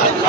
Thank you.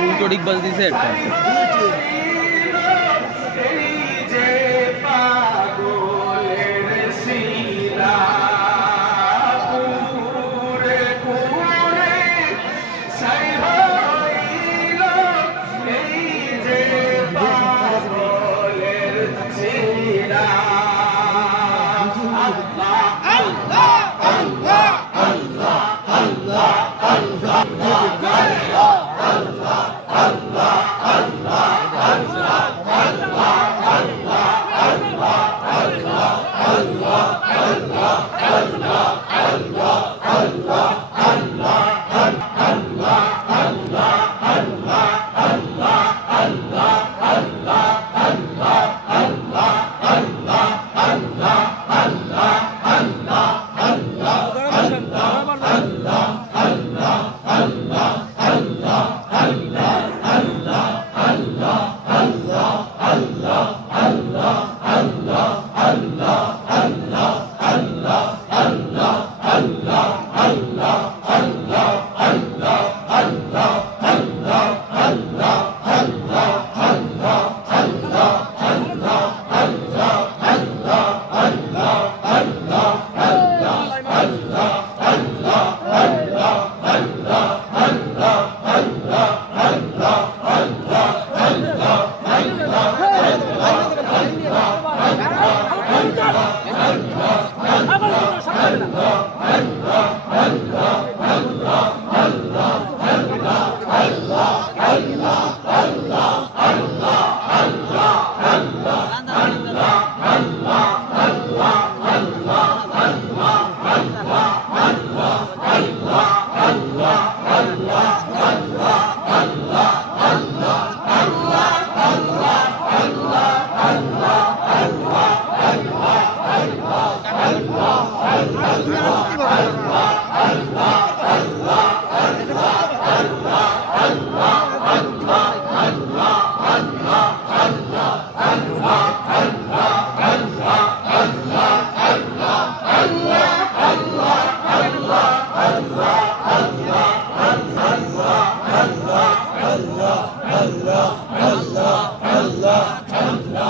উল্টো ঠিক বলতেছে একটা Allah! Allah. Allah Allah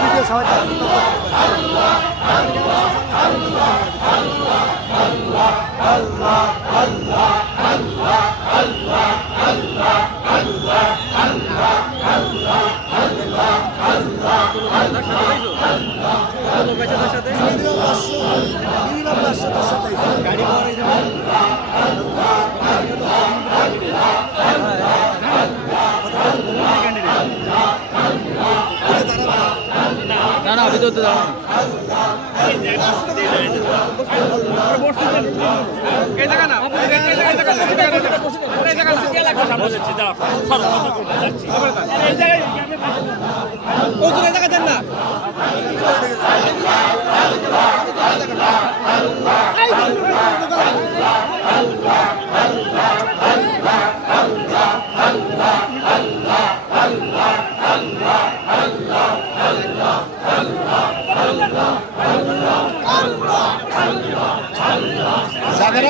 video সবাই গাড়ি না না।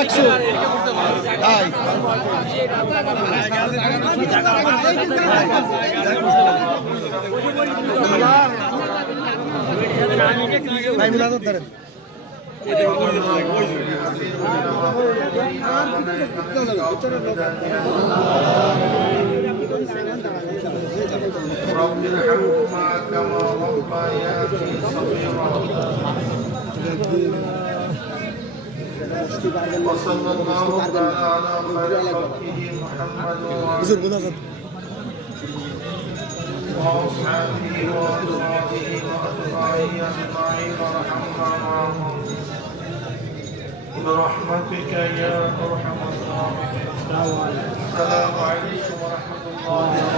ধরতে দাও জায়গা রাখছো তাই ভাই মিলাদ ধরেন رب ارحمهما كما ربياني صغيرا وصلى الله على خير خلقه محمد وعلى وأصحابه وأزواجه وأتباعه أجمعين ورحمنا معهم برحمتك يا أرحم الراحمين. السلام عليكم ورحمة الله.